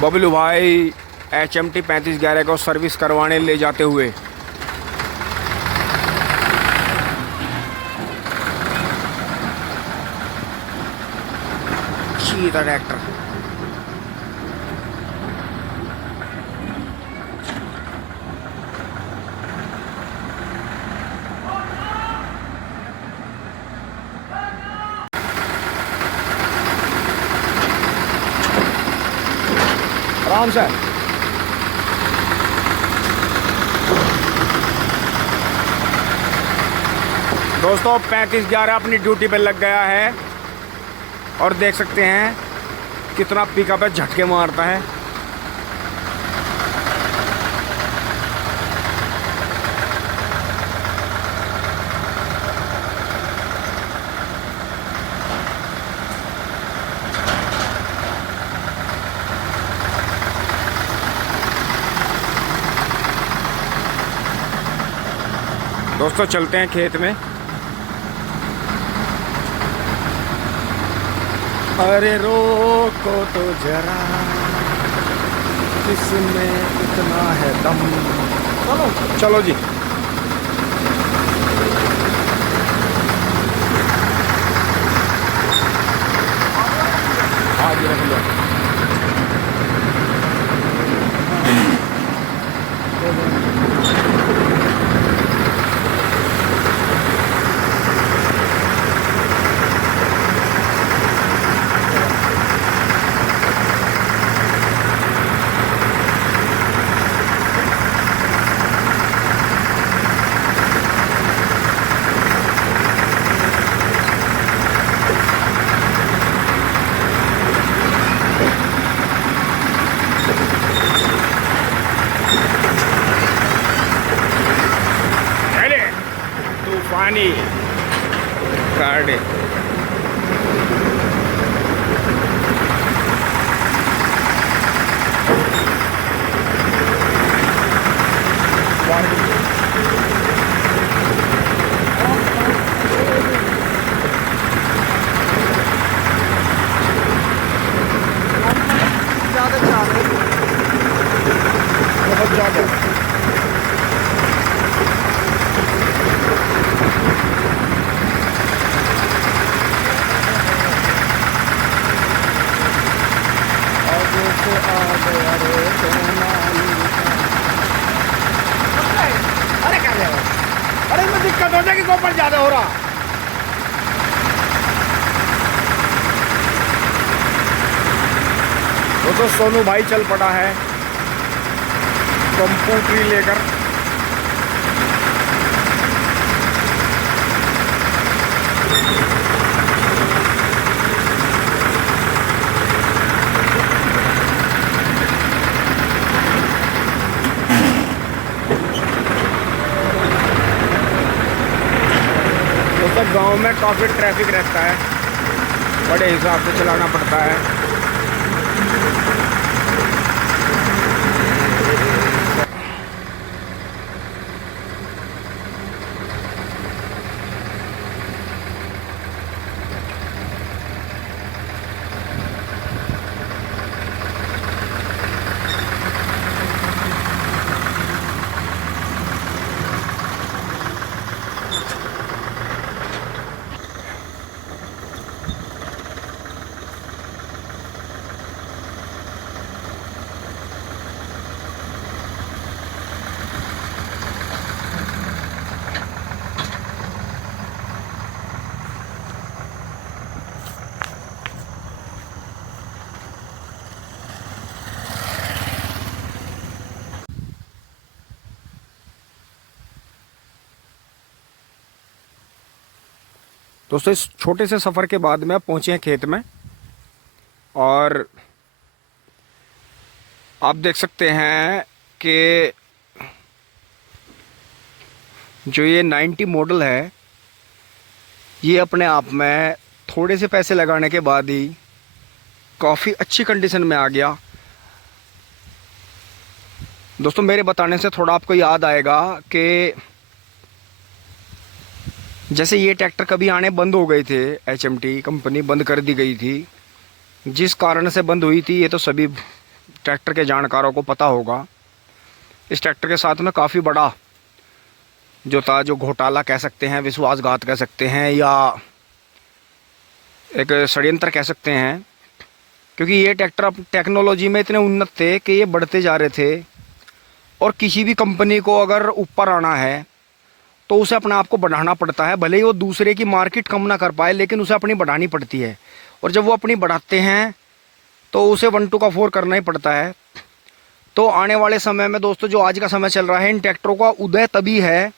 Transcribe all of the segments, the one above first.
बबलू भाई HMT 3511 को service करवाने ले जाते हुए। सीधा ट्रैक्टर। आराम से। दोस्तों 3511 अपनी ड्यूटी पे लग गया है और देख सकते हैं कितना पिकअप है, झटके मारता है। दोस्तों चलते हैं खेत में। अरे रोको तो जरा, इसमें इतना है दम। चलो चलो जी। हाँ जी रख लो। तूफानी गाड़ी। बहुत ज़्यादा। अरे क्या है? अरे इसमें दिक्कत हो जाएगी, ऊपर ज्यादा हो रहा। तो सोनू भाई चल पड़ा है कंप्यूटरी लेकर। गांव में काफ़ी ट्रैफिक रहता है, बड़े हिसाब से चलाना पड़ता है। दोस्तों इस छोटे से सफ़र के बाद में पहुँचे हैं खेत में, और आप देख सकते हैं कि जो ये 90 मॉडल है, ये अपने आप में थोड़े से पैसे लगाने के बाद ही काफ़ी अच्छी कंडीशन में आ गया। दोस्तों मेरे बताने से थोड़ा आपको याद आएगा कि जैसे ये ट्रैक्टर कभी आने बंद हो गए थे, HMT कंपनी बंद कर दी गई थी। जिस कारण से बंद हुई थी ये तो सभी ट्रैक्टर के जानकारों को पता होगा, इस ट्रैक्टर के साथ में काफ़ी बड़ा जो घोटाला कह सकते हैं, विश्वासघात कह सकते हैं, या एक षड्यंत्र कह सकते हैं। क्योंकि ये ट्रैक्टर अब टेक्नोलॉजी में इतने उन्नत थे कि ये बढ़ते जा रहे थे, और किसी भी कंपनी को अगर ऊपर आना है तो उसे अपने आप को बढ़ाना पड़ता है। भले ही वो दूसरे की मार्केट कम ना कर पाए, लेकिन उसे अपनी बढ़ानी पड़ती है। और जब वो अपनी बढ़ाते हैं तो उसे 1 2 का 4 करना ही पड़ता है। तो आने वाले समय में दोस्तों, जो आज का समय चल रहा है, इन ट्रैक्टरों का उदय तभी है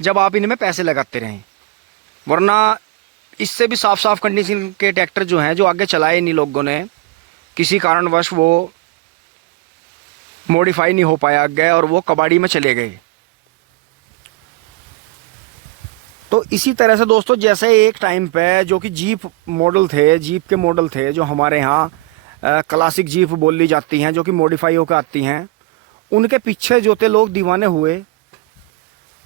जब आप इनमें पैसे लगाते रहें। वरना इससे भी साफ साफ कंडीशन के ट्रैक्टर जो हैं, जो आगे चलाए नहीं लोगों ने, किसी कारणवश वो मॉडिफाई नहीं हो पाया गए और वो कबाड़ी में चले गए। तो इसी तरह से दोस्तों, जैसे एक टाइम पे जो कि जीप मॉडल थे, जीप के मॉडल थे जो हमारे यहाँ क्लासिक जीप बोली जाती हैं, जो कि मॉडिफाई होकर आती हैं, उनके पीछे जो थे लोग दीवाने हुए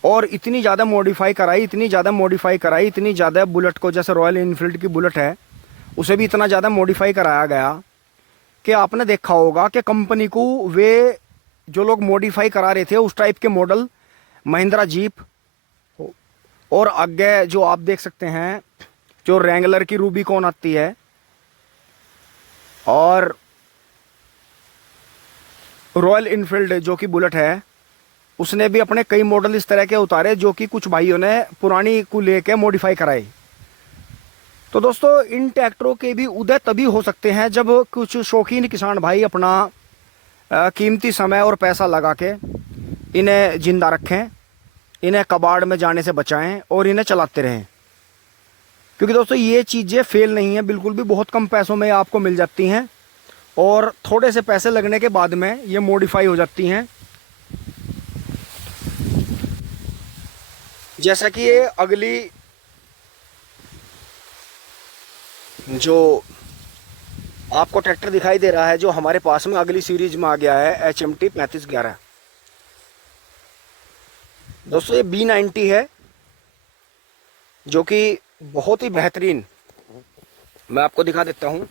और इतनी ज़्यादा मॉडिफाई कराई, इतनी ज़्यादा मॉडिफाई कराई, इतनी ज़्यादा बुलेट को, जैसे रॉयल इनफील्ड की बुलेट है, उसे भी इतना ज़्यादा मॉडिफाई कराया गया कि आपने देखा होगा कि कंपनी को वे जो लोग मॉडिफाई करा रहे थे उस टाइप के मॉडल महिंद्रा जीप, और आगे जो आप देख सकते हैं जो रैंगलर की रूबिकॉन आती है, और रॉयल इनफील्ड जो कि बुलेट है, उसने भी अपने कई मॉडल इस तरह के उतारे जो कि कुछ भाइयों ने पुरानी को लेके मॉडिफाई कराए। तो दोस्तों, इन ट्रैक्टरों के भी उदय तभी हो सकते हैं जब कुछ शौकीन किसान भाई अपना कीमती समय और पैसा लगा के इन्हें जिंदा रखें, इन्हें कबाड़ में जाने से बचाएं और इन्हें चलाते रहें। क्योंकि दोस्तों, ये चीज़ें फेल नहीं है बिल्कुल भी, बहुत कम पैसों में आपको मिल जाती हैं और थोड़े से पैसे लगने के बाद में ये मॉडिफाई हो जाती हैं। जैसा कि ये अगली जो आपको ट्रैक्टर दिखाई दे रहा है, जो हमारे पास में अगली सीरीज में आ गया है, HMT 3511। दोस्तों, ये B90 है, जो कि बहुत ही बेहतरीन, मैं आपको दिखा देता हूँ।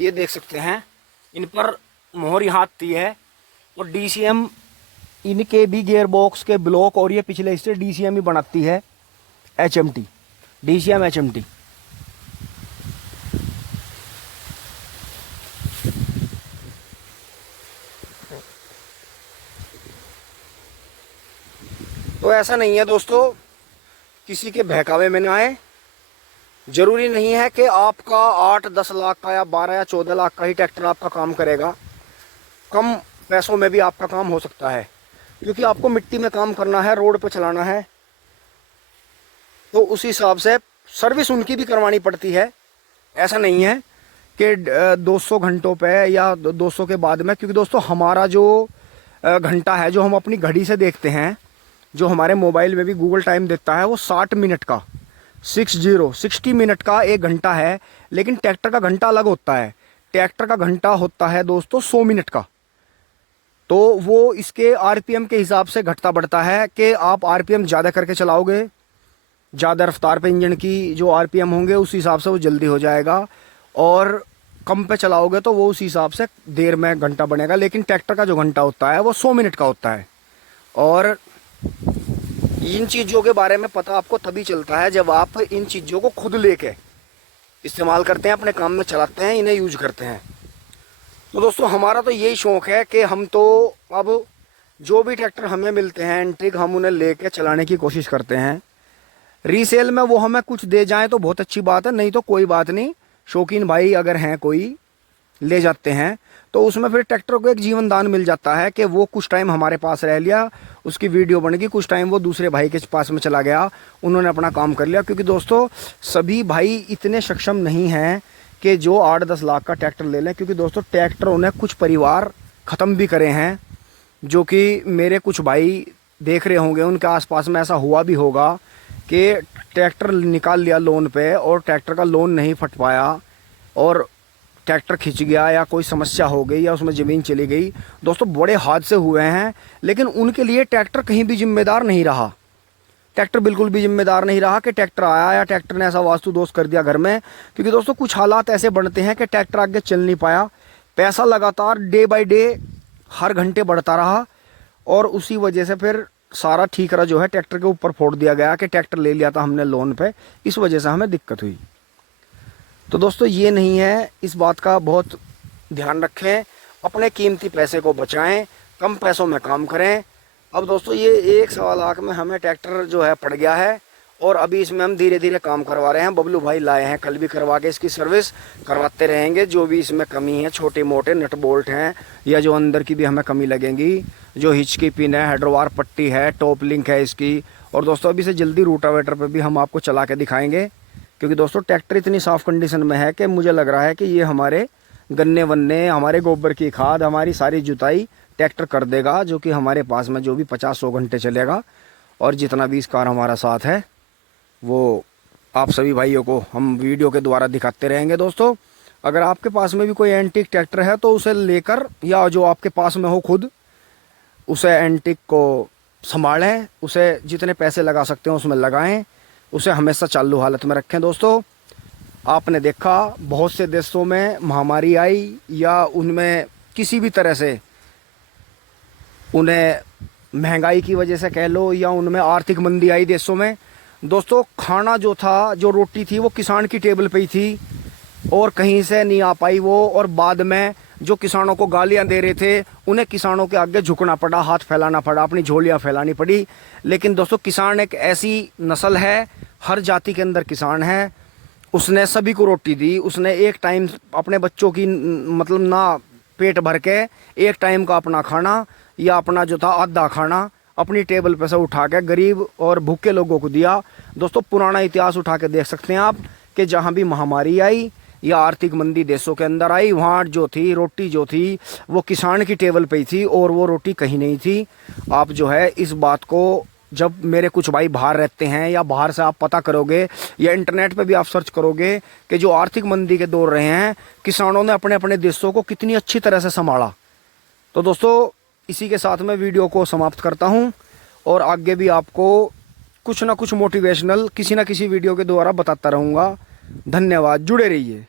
ये देख सकते हैं, इन पर मोहर यहाँ आती है और DCM इनके भी गियर बॉक्स के ब्लॉक और ये पिछले हिस्से DCM ही बनाती है, HMT, DCM HMT। तो ऐसा नहीं है दोस्तों, किसी के बहकावे में ना आए। ज़रूरी नहीं है कि आपका 8-10 लाख का या 12 या 14 लाख का ही ट्रैक्टर आपका काम करेगा। कम पैसों में भी आपका काम हो सकता है, क्योंकि आपको मिट्टी में काम करना है, रोड पे चलाना है, तो उस हिसाब से सर्विस उनकी भी करवानी पड़ती है। ऐसा नहीं है कि 200 घंटों पे या 200 के बाद में, क्योंकि दोस्तों हमारा जो घंटा है, जो हम अपनी घड़ी से देखते हैं, जो हमारे मोबाइल में भी गूगल टाइम देता है, वो 60 मिनट का 60 मिनट का एक घंटा है। लेकिन ट्रैक्टर का घंटा अलग होता है। ट्रैक्टर का घंटा होता है दोस्तों 100 मिनट का। तो वो इसके RPM के हिसाब से घटता बढ़ता है कि आप RPM ज़्यादा करके चलाओगे, ज़्यादा रफ्तार पे इंजन की जो RPM होंगे उस हिसाब से वो जल्दी हो जाएगा, और कम पे चलाओगे तो वो उस हिसाब से देर में घंटा बनेगा। लेकिन ट्रैक्टर का जो घंटा होता है वो 100 मिनट का होता है। और इन चीज़ों के बारे में पता आपको तभी चलता है जब आप इन चीज़ों को खुद लेके इस्तेमाल करते हैं, अपने काम में चलाते हैं, इन्हें यूज करते हैं। तो दोस्तों, हमारा तो यही शौक़ है कि हम तो अब जो भी ट्रैक्टर हमें मिलते हैं एंट्रिक, हम उन्हें लेके चलाने की कोशिश करते हैं। रीसेल में वो हमें कुछ दे जाएं तो बहुत अच्छी बात है, नहीं तो कोई बात नहीं। शौकीन भाई अगर हैं कोई, ले जाते हैं, तो उसमें फिर ट्रैक्टर को एक जीवन दान मिल जाता है कि वो कुछ टाइम हमारे पास रह लिया, उसकी वीडियो बन गई, कुछ टाइम वो दूसरे भाई के पास में चला गया, उन्होंने अपना काम कर लिया। क्योंकि दोस्तों, सभी भाई इतने सक्षम नहीं हैं कि जो 8-10 लाख का ट्रैक्टर ले लें। क्योंकि दोस्तों, ट्रैक्टर उन्हें कुछ परिवार ख़त्म भी करे हैं, जो कि मेरे कुछ भाई देख रहे होंगे, उनके आसपास में ऐसा हुआ भी होगा कि ट्रैक्टर निकाल लिया लोन पे और ट्रैक्टर का लोन नहीं फट पाया और ट्रैक्टर खिंच गया या कोई समस्या हो गई या उसमें ज़मीन चली गई। दोस्तों, बड़े हादसे हुए हैं, लेकिन उनके लिए ट्रैक्टर कहीं भी जिम्मेदार नहीं रहा। ट्रैक्टर बिल्कुल भी जिम्मेदार नहीं रहा कि ट्रैक्टर आया या ट्रैक्टर ने ऐसा वास्तु दोष कर दिया घर में। क्योंकि दोस्तों, कुछ हालात ऐसे बनते हैं कि ट्रैक्टर आगे चल नहीं पाया, पैसा लगातार डे बाय डे हर घंटे बढ़ता रहा और उसी वजह से फिर सारा ठीकरा जो है ट्रैक्टर के ऊपर फोड़ दिया गया कि ट्रैक्टर ले लिया था हमने लोन पे, इस वजह से हमें दिक्कत हुई। तो दोस्तों ये नहीं है, इस बात का बहुत ध्यान रखें, अपने कीमती पैसे को बचाएं, कम पैसों में काम करें। अब दोस्तों ये 1.25 लाख में हमें ट्रैक्टर जो है पड़ गया है और अभी इसमें हम धीरे धीरे काम करवा रहे हैं। बबलू भाई लाए हैं, कल भी करवा के इसकी सर्विस करवाते रहेंगे। जो भी इसमें कमी है, छोटे मोटे नट बोल्ट हैं या जो अंदर की भी हमें कमी लगेंगी, जो हिच की पिन है, हेडरवार पट्टी है, टॉप लिंक है इसकी। और दोस्तों अभी से जल्दी रूटावेटर पर भी हम आपको चला के दिखाएंगे, क्योंकि दोस्तों ट्रैक्टर इतनी साफ़ कंडीशन में है कि मुझे लग रहा है कि ये हमारे गन्ने वन्ने, हमारे गोबर की खाद, हमारी सारी जुताई ट्रैक्टर कर देगा, जो कि हमारे पास में जो भी 50-100 घंटे चलेगा। और जितना भी इस कार हमारा साथ है वो आप सभी भाइयों को हम वीडियो के द्वारा दिखाते रहेंगे। दोस्तों अगर आपके पास में भी कोई एंटीक ट्रैक्टर है तो उसे लेकर, या जो आपके पास में हो खुद, उसे एंटीक को संभालें, उसे जितने पैसे लगा सकते हैं उसमें लगाएं, उसे हमेशा चालू हालत में रखें। दोस्तों आपने देखा बहुत से देशों में महामारी आई या उनमें किसी भी तरह से उन्हें महंगाई की वजह से कह लो या उनमें आर्थिक मंदी आई देशों में, दोस्तों खाना जो था, जो रोटी थी, वो किसान की टेबल पे ही थी और कहीं से नहीं आ पाई वो। और बाद में जो किसानों को गालियां दे रहे थे उन्हें किसानों के आगे झुकना पड़ा, हाथ फैलाना पड़ा, अपनी झोलियां फैलानी पड़ी। लेकिन दोस्तों किसान एक ऐसी नस्ल है, हर जाति के अंदर किसान है, उसने सभी को रोटी दी। उसने एक टाइम अपने बच्चों की मतलब ना पेट भर के एक टाइम का अपना खाना या अपना जो था आधा खाना अपनी टेबल पे से उठा के गरीब और भूखे लोगों को दिया। दोस्तों पुराना इतिहास उठा के देख सकते हैं आप कि जहाँ भी महामारी आई या आर्थिक मंदी देशों के अंदर आई, वहाँ जो थी रोटी जो थी वो किसान की टेबल पे ही थी और वो रोटी कहीं नहीं थी। आप जो है इस बात को, जब मेरे कुछ भाई बाहर रहते हैं या बाहर से आप पता करोगे या इंटरनेट पे भी आप सर्च करोगे कि जो आर्थिक मंदी के दौर रहे हैं, किसानों ने अपने अपने देशों को कितनी अच्छी तरह से संभाला। तो दोस्तों इसी के साथ मैं वीडियो को समाप्त करता हूं और आगे भी आपको कुछ ना कुछ मोटिवेशनल किसी ना किसी वीडियो के द्वारा बताता रहूँगा। धन्यवाद, जुड़े रहिए।